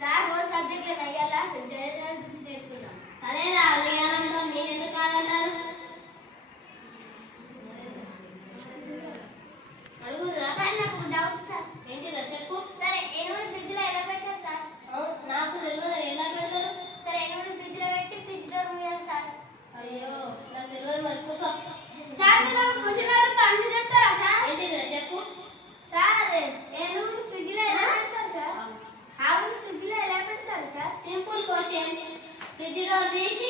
Sir రోజు సబ్జెక్టులు అయ్యాలా గురించి నేర్చుకుందాం. సరేరా అయ్యాలంటాం, నేను ఎందుకు కాదన్నారు? అడుగురా. సార్ నాకు డౌట్ సార్. ఏంటిరా చెప్పు. సరే ఎనుగుని ఫ్రిడ్జ్ లో ఎలా పెడతారు సార్? నాకు తెలియదు, ఎలా పెడతారు? సరే ఎనుగుని ఫ్రిడ్జ్ లో పెట్టి ఫ్రిడ్జ్ డోర్ మూయాలి సార్. అయ్యో నాకు తెలియదు, మరి కూర్చో. సార్ నాకు క్వశ్చన్ అడుగుతా ఆన్సర్ చెప్తారా సార్? ఏంటిరా చెప్పు. సార్ ఎనుగుని ఫ్రిడ్జ్ లో ఎలా పెడతారు సార్? ఆవుని ఫ్రిడ్జ్ లో ఎలా పెడతారు sir? Simple question. Fridge door తీసి